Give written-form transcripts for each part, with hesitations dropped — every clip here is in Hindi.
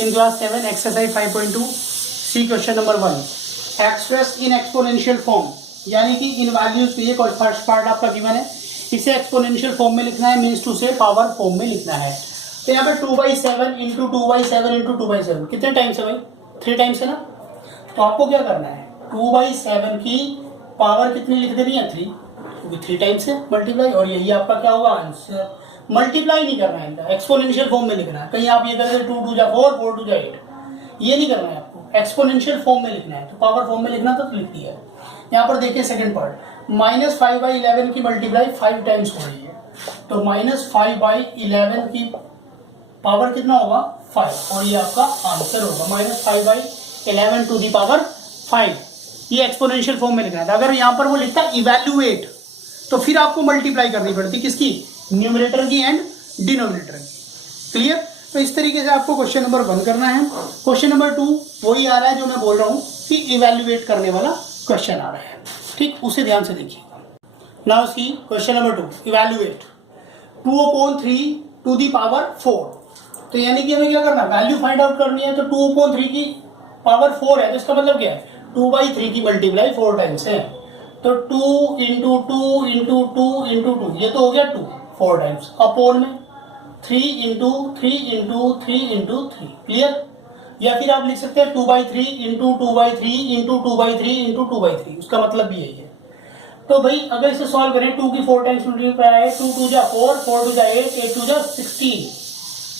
in class 7 exercise 5.2 see question number 1 express in exponential form, यानी कि इन वैल्यूज पे ये फर्स्ट पार्ट आपका गिवन है, इसे एक्सपोनेंशियल फॉर्म में लिखना है, मीन्स टू से पावर फॉर्म में लिखना है। तो यहाँ पे 2/7 इंटू 2/7 इंटू 2/7 कितने टाइम्स है भाई? 3 टाइम्स है ना। तो आपको क्या करना है, 2/7 की पावर कितनी लिख देनी है? 3, क्योंकि 3 टाइम्स है मल्टीप्लाई, और यही आपका क्या होगा आंसर। मल्टीप्लाई नहीं करना है इनका, एक्सपोनेंशियल फॉर्म में लिखना है। कहीं आप ये करेंगे 2 2 जा 4 4 2 जा 8, ये नहीं करना है आपको, एक्सपोनेंशियल फॉर्म में लिखना है। तो पावर फॉर्म में लिखना तो लिख दिया है। यहाँ पर देखिए सेकंड पार्ट, -5/11 की मल्टीप्लाई 5 टाइम्स हो रही है, तो -5/11 की पावर कितना होगा? 5, और ये आपका आंसर होगा -5/11 टू दी पावर 5। ये एक्सपोनेंशियल फॉर्म में लिखना था। अगर यहाँ पर वो लिखता इवैल्यूएट, तो फिर आपको मल्टीप्लाई करनी पड़ती किसकी? न्यूमरेटर की एंड डिनोमिनेटर की। क्लियर? तो इस तरीके से आपको क्वेश्चन नंबर 1 करना है। क्वेश्चन नंबर 2 वही आ रहा है जो मैं बोल रहा हूँ कि इवैल्यूएट करने वाला क्वेश्चन आ रहा है, ठीक, उसे ध्यान से देखिएगा। Now see question number 2, evaluate 2/3 to the power 4। तो यानी कि हमें क्या करना, वैल्यू फाइंड आउट करनी है। तो 2/3 की पावर 4 है, तो इसका मतलब क्या है? 2/3 की मल्टीप्लाई 4 टाइम्स है, तो 2 इंटू 2 इंटू 2 इंटू 2, ये तो हो गया 2 4 टाइम्स, अपॉन में 3 इंटू 3 इंटू 3 इंटू 3। क्लियर? या फिर आप लिख सकते हैं 2/3 इंटू 2/3 इंटू 2/3 इंटू 2/3, उसका मतलब भी यही है। तो भाई अगर इसे सॉल्व करें, 2 की 4 टाइम्स मल्टीप्लाई है, 2 2 जा 4 4 2 जा 8 8 2 जा 16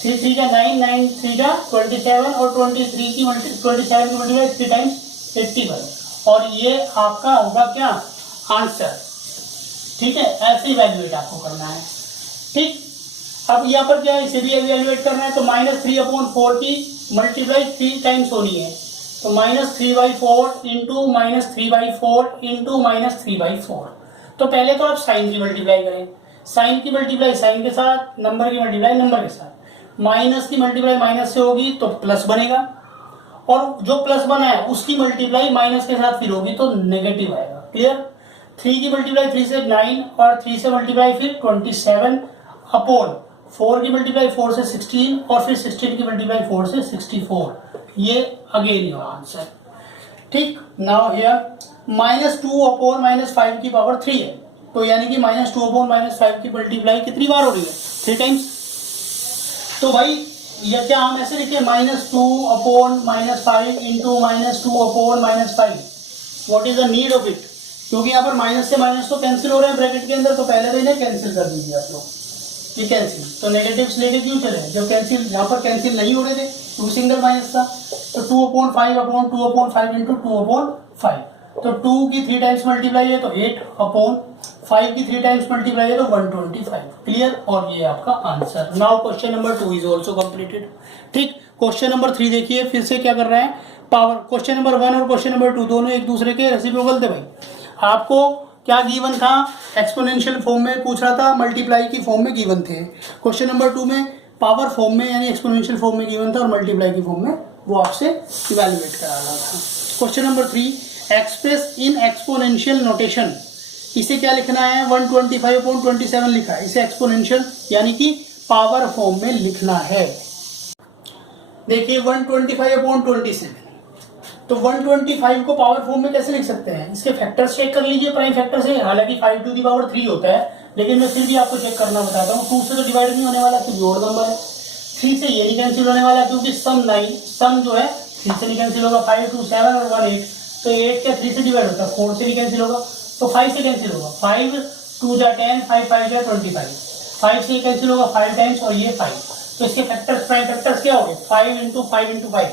3 3 जा 9 9 3 जा 27 और 27 की मल्टीप्लाई 3 टाइम्स 81, और ये आपका होगा क्या आंसर। ठीक है, ऐसे इवैल्यूएट आपको करना है। ठीक, अब यहाँ पर क्या है, इसे भी इवैल्यूएट करना है। तो -3/4 की मल्टीप्लाई 3 टाइम्स होनी है, तो -3/4 इंटू -3/4 इंटू -3/4। तो पहले तो आप साइन की मल्टीप्लाई करें, साइन की मल्टीप्लाई साइन के साथ, नंबर की मल्टीप्लाई नंबर के साथ। माइनस की मल्टीप्लाई माइनस से होगी तो प्लस बनेगा, और जो प्लस बना है उसकी मल्टीप्लाई माइनस के साथ फिर होगी तो नेगेटिव आएगा। क्लियर? 3 की मल्टीप्लाई 3 से 9, और 3 से मल्टीप्लाई फिर 27, अपॉन 4 की मल्टीप्लाई 4 से 16, और फिर 16 की मल्टीप्लाई 4 से 64। ये अगेन योर आंसर। ठीक, नाउ हियर -2/-5 की पावर 3 है, तो यानी कि -2/-5 की मल्टीप्लाई कितनी बार हो रही है? 3 टाइम्स। तो भाई ये क्या हम ऐसे लिखे, -2/-5 into -2/-5। What is the need of it? क्योंकि यहाँ पर माइनस से माइनस तो कैंसिल हो रहे हैं ब्रैकेट के अंदर, तो पहले तो इन्हें कैंसिल कर दीजिए आप लोग, ये कैंसिल। तो नेगेटिव्स लेके क्यों चले, जब कैंसिल यहाँ पर कैंसिल नहीं हो रहे थे, क्योंकि सिंगल माइनस था। तो 2/5 इंटू 2/5, तो 2 की 3 टाइम्स मल्टीप्लाई है तो 8, अपॉन 5 की 3 टाइम्स मल्टीप्लाई है तो 125। क्लियर? और ये आपका answer. Now question number 2 is also completed. ठीक, क्वेश्चन नंबर 3 देखिए, फिर से क्या कर रहे हैं, पावर। क्वेश्चन नंबर 1 और क्वेश्चन नंबर 2 दोनों एक दूसरे के रेसिप्रोकल थे भाई। आपको क्या गिवन था, एक्सपोनेंशियल फॉर्म में पूछ रहा था, मल्टीप्लाई की फॉर्म में गिवन थे। क्वेश्चन नंबर 2 में पावर फॉर्म में यानी एक्सपोनेंशियल फॉर्म में गिवन था, और मल्टीप्लाई की फॉर्म में वो आपसे इवैल्यूएट करा रहा था। Question number 3, express in exponential notation, इसे क्या लिखना है? 125/27 लिखा है, इसे एक्सपोनेंशियल यानी कि पावर फॉर्म में लिखना है। देखिए 125/27, तो 125 को पावर फॉर्म में कैसे लिख सकते हैं? इसके फैक्टर्स चेक कर लीजिए, प्राइम फैक्टर से। हालांकि 5 टू दी पावर 3 होता है, लेकिन मैं फिर भी आपको चेक करना बताता हूँ। 2 से तो डिवाइड नहीं होने वाला, क्योंकि ओड नंबर है। 3 से ये नहीं कैंसिल होने वाला, क्योंकि सम जो है 3 से नहीं कैंसिल होगा। 5 2 7 और 1 8, तो 8 क्या 3 से डिवाइड होता है, 4 से नहीं कैंसिल होगा, तो 5 से कैंसिल होगा। 5 2 जा 10, 5 5 जा 25, 5 से कैंसिल होगा 5 टाइम्स, और ये 5। तो इसके फैक्टर्स, प्राइम फैक्टर्स क्या हो गए? 5 इंटू 5 इंटू 5।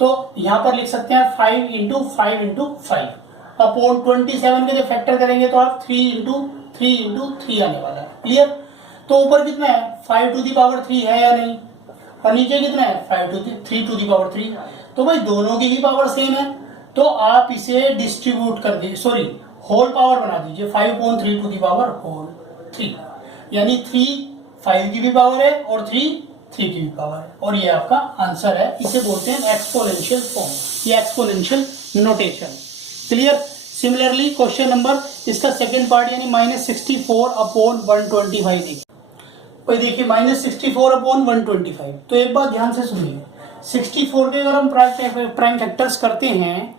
तो यहाँ पर लिख सकते हैं 5 इंटू 5 इंटू 5, अपॉन 27 के लिए फैक्टर करेंगे तो आप 3 इंटू 3 इंटू 3 आने वाला है। क्लियर? तो ऊपर कितना है, 5 टू दी पावर 3 है या नहीं, और नीचे कितना है, 3 टू दी पावर 3। तो भाई दोनों की ही पावर सेम है, तो आप इसे डिस्ट्रीब्यूट कर दीजिए, सॉरी होल पावर बना दीजिए, 5/3 टू दी पावर होल 3, यानी 3 5 की भी पावर है और 3 3 की भी पावर है, और ये आपका आंसर है। इसे बोलते हैं एक्सपोनेंशियल फॉर्म, ये exponential notation. Clear? Similarly question number, इसका सेकंड पार्ट यानी -64/125 देखिए। देखिए -64/125, तो एक बात ध्यान से सुनिए, 64 के अगर हम प्राइम फैक्टर्स करते हैं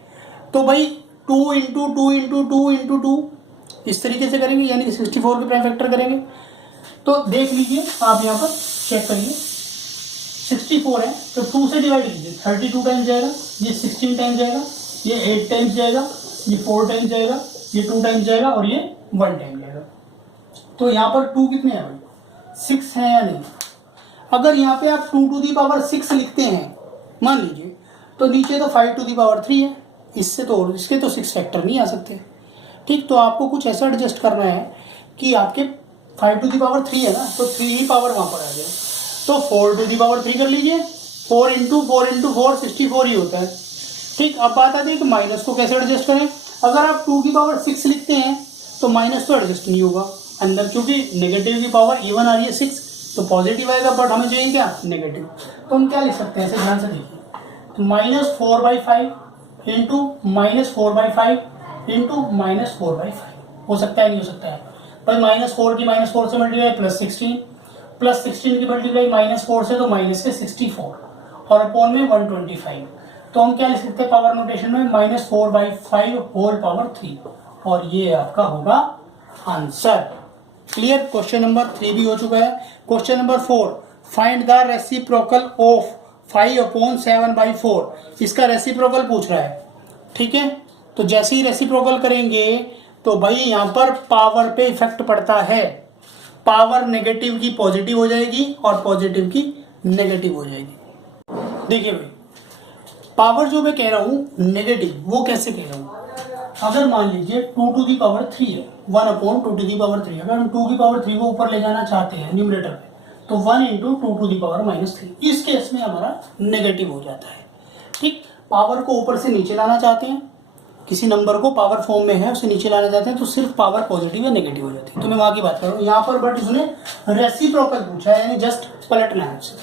तो भाई 2 इंटू 2 इंटू 2 इंटू 2 इस तरीके से करेंगे, यानी कि 64 के प्राइम फैक्टर करेंगे। तो देख लीजिए आप यहाँ पर चेक करिए, 64 है तो 2 से डिवाइड कीजिए, 32 टाइम्स जाएगा, ये 16 टाइम्स जाएगा, ये 8 टाइम्स जाएगा, ये 4 टाइम्स जाएगा, ये 2 टाइम्स जाएगा और ये 1 टाइम जाएगा। तो यहाँ पर 2 कितने हैं भाई, 6 है या नहीं। अगर यहाँ पे आप 2 टू दी पावर 6 लिखते हैं मान लीजिए, तो नीचे तो 5 टू दी पावर 3 है, इससे तो इसके तो 6 फैक्टर नहीं आ सकते। ठीक, तो आपको कुछ ऐसा एडजस्ट करना है कि आपके 5 टू दी पावर 3 है ना, तो 3 ही पावर वहाँ पर आ जाए। तो 4 टू दी पावर 3 कर लीजिए, 4 इंटू 4 इंटू 4 64 ही होता है। ठीक, अब बात आती है कि माइनस को कैसे एडजस्ट करें। अगर आप 2 की पावर 6 लिखते हैं तो माइनस तो एडजस्ट नहीं होगा अंदर, क्योंकि नेगेटिव की पावर इवन आ रही है 6, तो पॉजिटिव आएगा, बट हमें चाहिए क्या, नेगेटिव। तो हम क्या लिख सकते हैं, ऐसे ध्यान से देखिए, तो -4/5 इंटू -4/5 इंटू -4/5 हो सकता है, नहीं हो सकता है भाई। -4 की -4 से मल्टीप्लाई +16 की मल्टीप्लाई -4 से तो माइनस के 64 और अपॉन में 125। तो हम क्या लिख सकते हैं पावर नोटेशन में, -4/5 होल पावर 3, और ये आपका होगा आंसर। क्लियर। क्वेश्चन नंबर 3 भी हो चुका है। Question number 4, find the reciprocal of 5/7/4। इसका रेसिप्रोकल पूछ रहा है। ठीक है, तो जैसे ही रेसिप्रोकल करेंगे तो भाई यहाँ पर पावर पे इफेक्ट पड़ता है। पावर नेगेटिव की पॉजिटिव हो जाएगी और पॉजिटिव की नेगेटिव हो जाएगी। देखिए भाई, पावर जो मैं कह रहा हूं नेगेटिव, वो कैसे कह रहा हूं। अगर मान लीजिए 2 टू दी पावर 3 है, 1/2 टू दी पावर 3, अगर हम 2 की पावर 3 को ऊपर ले जाना चाहते हैं न्यूमरेटर पे, तो 1 इंटू 2 टू दी पावर -3, इस केस में हमारा नेगेटिव हो जाता है। ठीक, पावर को ऊपर से नीचे लाना चाहते हैं, किसी नंबर को पावर फॉर्म में है उसे नीचे लाना चाहते हैं, तो सिर्फ पावर पॉजिटिव या नेगेटिव हो जाती है। तो मैं वहां की बात कर रहा हूँ यहाँ पर, बट उसने रेसिप्रोकल पूछा है, यानी जस्ट पलटना है उससे।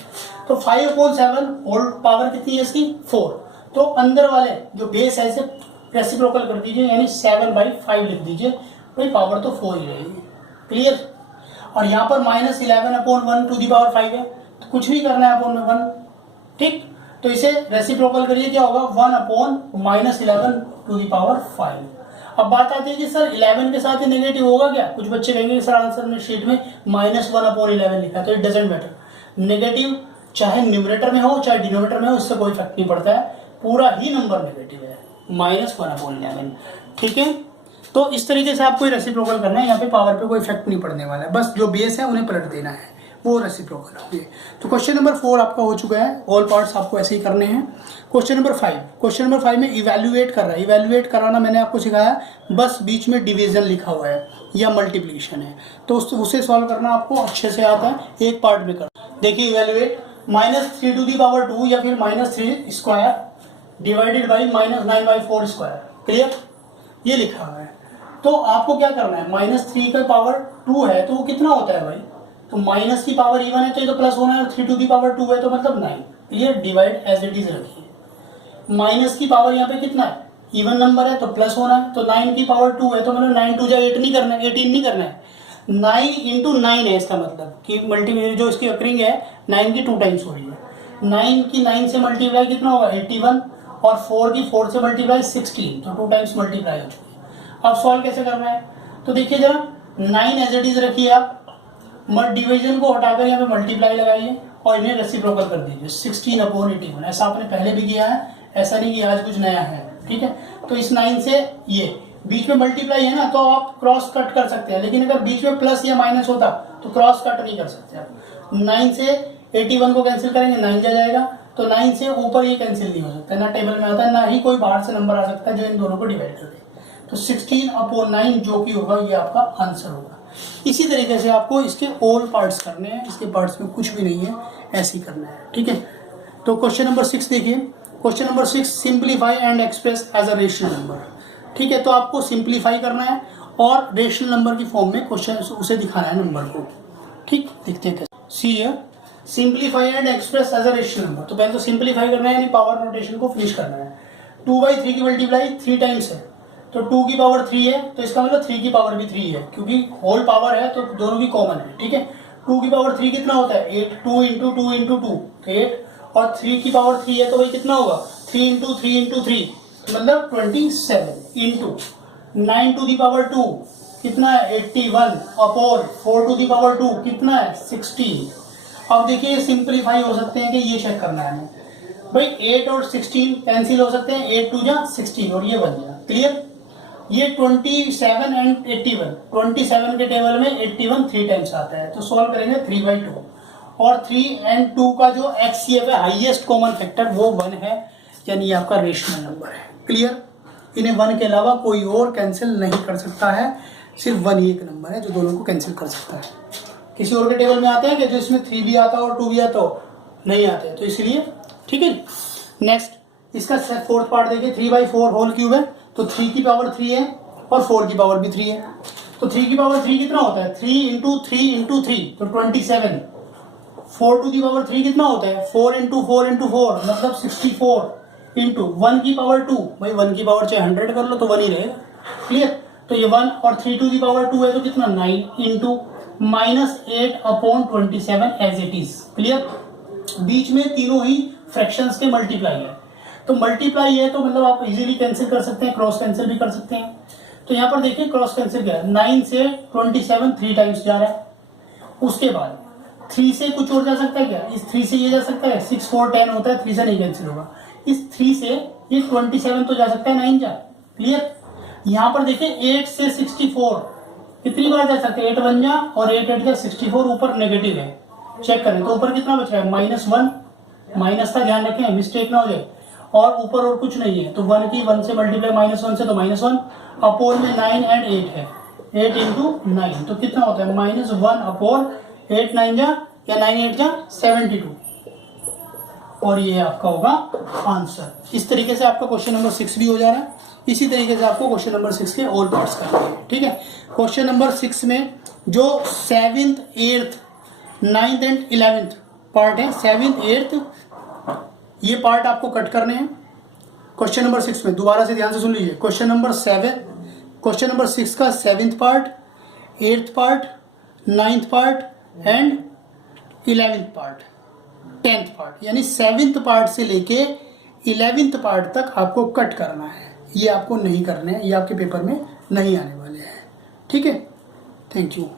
तो 5/7 होल पावर कितनी है इसकी, 4। तो अंदर वाले जो बेस है इसे रेसिप्रोकल कर दीजिए, यानी 7/5 लिख दीजिए, भाई पावर तो 4 ही रहेगी। क्लियर। और यहाँ पर -11/1 टू दी पावर 5 है, तो कुछ भी करना है अपॉन में 1। ठीक, तो इसे रेसिप्रोकल करिए, क्या होगा, 1/-11 टू दी पावर 5। अब बात आती है कि सर 11 के साथ ही नेगेटिव होगा क्या। कुछ बच्चे कहेंगे कि सर आंसर में शीट में -1/11 लिखा है, तो इट डजंट मैटर। नेगेटिव चाहे न्यूमरेटर में हो चाहे डिनोमिनेटर में हो, इससे कोई फर्क नहीं पड़ता है, पूरा ही नंबर नेगेटिव है, -1/11। ठीक है, तो इस तरीके से आपको रेसिप्रोकल करना है। यहाँ पे पावर पे कोई इफेक्ट नहीं पड़ने वाला है, बस जो बेस है उन्हें पलट देना है, वो रेसिप्रोकल होंगे। तो क्वेश्चन नंबर 4 आपका हो चुका है। ऑल पार्ट्स आपको ऐसे ही करने हैं। क्वेश्चन नंबर 5 में इवैल्यूएट कर रहा है। इवैल्यूएट कराना मैंने आपको सिखाया, बस बीच में डिवीजन लिखा हुआ है या मल्टीप्लिकेशन है, तो उसे सॉल्व करना आपको अच्छे से आता है। एक पार्ट में कर देखिए, इवैल्यूएट -3 टू दी पावर 2 या फिर -3 square divided by -9/4 square. Clear, ये लिखा हुआ है। तो आपको क्या करना है, -3 का पावर 2 है तो वो कितना होता है भाई, तो माइनस की पावर इवन है तो ये तो प्लस होना है, और 3 टू दी पावर 2 है तो मतलब 9। ये डिवाइड एज इट इज रखिए। माइनस की पावर यहाँ पे कितना है, इवन नंबर है तो प्लस होना है, तो 9 की पावर 2 है तो मतलब 9 2 8 नहीं करना है, 18 नहीं करना है, 9 इंटू 9 है। इसका मतलब कि मल्टीप्लाई जो इसकी अकरिंग है 9 की 2 टाइम्स हो रही है। 9 की 9 से मल्टीप्लाई कितना होगा, 81, और 4 की 4 से मल्टीप्लाई 16, तो 2 टाइम्स मल्टीप्लाई हो चुकी है। अब सॉल्व कैसे करना है, तो देखिए जरा, 9 एज इट इज रखिए आप, डिवीजन को हटाकर यहाँ पे मल्टीप्लाई लगाइए और इन्हें रेसिप्रोकल कर दीजिए, 16/81। ऐसा आपने पहले भी किया है, ऐसा नहीं कि आज कुछ नया है। ठीक है, तो इस 9 से ये बीच में मल्टीप्लाई है ना, तो आप क्रॉस कट कर सकते हैं, लेकिन अगर बीच में प्लस या माइनस होता तो क्रॉस कट नहीं कर सकते आप। 9 से 81 को कैंसिल करेंगे, 9 जाएगा, तो 9 से ऊपर ये कैंसिल नहीं हो सकता, ना टेबल में आता है, ना ही कोई बाहर से नंबर आ सकता है जो इन दोनों को डिवाइड कर दे। तो 16/9 जो कि होगा ये आपका आंसर होगा। इसी तरीके से आपको इसके ऑल पार्ट्स करने हैं, इसके पार्ट्स में कुछ भी नहीं है, ऐसे ही करना है। ठीक है, तो क्वेश्चन नंबर 6 देखिए। Question number 6, simplify and express as a rational number. ठीक है, तो आपको सिंप्लीफाई करना है और रेशनल नंबर की फॉर्म में क्वेश्चन उसे दिखाना है नंबर को। ठीक, देखते हैं see here, simplify and express as a rational number. तो पहले तो सिंप्लीफाई करना है, यानी पावर नोटेशन को फिनिश करना है। 2/3 की मल्टीप्लाई 3 टाइम्स है, तो 2 की पावर 3 है, तो इसका मतलब 3 की पावर भी 3 है, क्योंकि होल पावर है तो दोनों की कॉमन है। ठीक है, 2 की पावर 3 कितना होता है, 8, 2 इंटू 2 इंटू 2, 8, और 3 की पावर 3 है तो भाई कितना होगा 3 इंटू 3 इंटू 3 मतलब 27 इंटू 9 टू दी पावर 2 कितना है 81 अपॉन 4 टू दी पावर 2 कितना है 16। अब देखिए सिंपलीफाई हो सकते हैं कि ये चेक करना है हमें भाई 8 और 16 कैंसिल हो सकते हैं 8 टू जा 16 और ये बन गया क्लियर। ये 27 एंड 81 27 के टेबल में 81 3 टाइम्स आता है तो सॉल्व करेंगे 3/2 और 3 एंड 2 का जो HCF है हाईएस्ट कॉमन फैक्टर वो 1 है यानी ये आपका रेशनल नंबर है क्लियर। इन्हें 1 के अलावा कोई और कैंसिल नहीं कर सकता है, सिर्फ 1 ही एक नंबर है जो दोनों को कैंसिल कर सकता है। किसी और के टेबल में आते हैं कि जो इसमें 3 भी आता और 2 भी आता हो नहीं आते तो इसलिए ठीक है। नेक्स्ट इसका फोर्थ पार्ट देखिए 3/4 होल क्यूब है तो 3 की पावर 3 है और 4 की पावर भी 3 है तो 3 की पावर 3 कितना होता है 3 इंटू 3 इंटू 3 तो 27। 4 टू दी पावर 3 कितना होता है 4 इंटू 4 इंटू 4 मतलब 64 इंटू 1 की पावर 2 भाई 1 की पावर चाहे 100 कर लो तो 1 ही रहेगा क्लियर। तो ये 1 और 3 टू दी पावर 2 है तो कितना 9 into -8 upon 27 as it is clear. बीच में तीनों ही फ्रैक्शंस के मल्टीप्लाई है तो मल्टीप्लाई है तो मतलब आप इजीली कैंसिल कर सकते हैं, क्रॉस कैंसिल भी कर सकते हैं। तो यहाँ पर देखिए क्रॉस कैंसिल क्या है 9 से 27 3 टाइम्स जा रहा है, उसके बाद 3 से कुछ और जा सकता है क्या इस 3 से ये जा सकता है 6 4 10 होता है 3 से नहीं कैंसिल होगा, इस 3 से ये 27 तो जा सकता है 9 जा क्लियर। यहाँ पर देखिए 8 से 64 कितनी बार जा सकते हैं 8 1 जा और 8 8 जा 64 ऊपर नेगेटिव है चेक करें तो ऊपर कितना बच रहा है -1 माइनस का ध्यान रखें मिस्टेक ना हो जाए और ऊपर और कुछ नहीं है तो 1 की 1 से मल्टीप्लाई -1 से तो -1 अपोन में 9 एंड 8 है 8 इंटू 9 तो कितना होता है -1 अपोन 8 9 जा या 9 8 जा 72 और ये आपका होगा आंसर। इस तरीके से आपका क्वेश्चन नंबर 6 भी हो जा रहा है। इसी तरीके से आपको क्वेश्चन नंबर 6 के और पार्ट्स करने हैं ठीक है। क्वेश्चन नंबर 6 में जो 7th 8th 9th and 11th part है 7th 8th ये पार्ट आपको कट करने हैं क्वेश्चन नंबर 6 में। दोबारा से ध्यान से सुन लीजिए क्वेश्चन नंबर 6 का 7th part 8th part 9th part and 11th part 10th part यानी 7th पार्ट से लेके 11th पार्ट तक आपको कट करना है। ये आपको नहीं करने हैं, ये आपके पेपर में नहीं आने वाले हैं ठीक है। Thank you.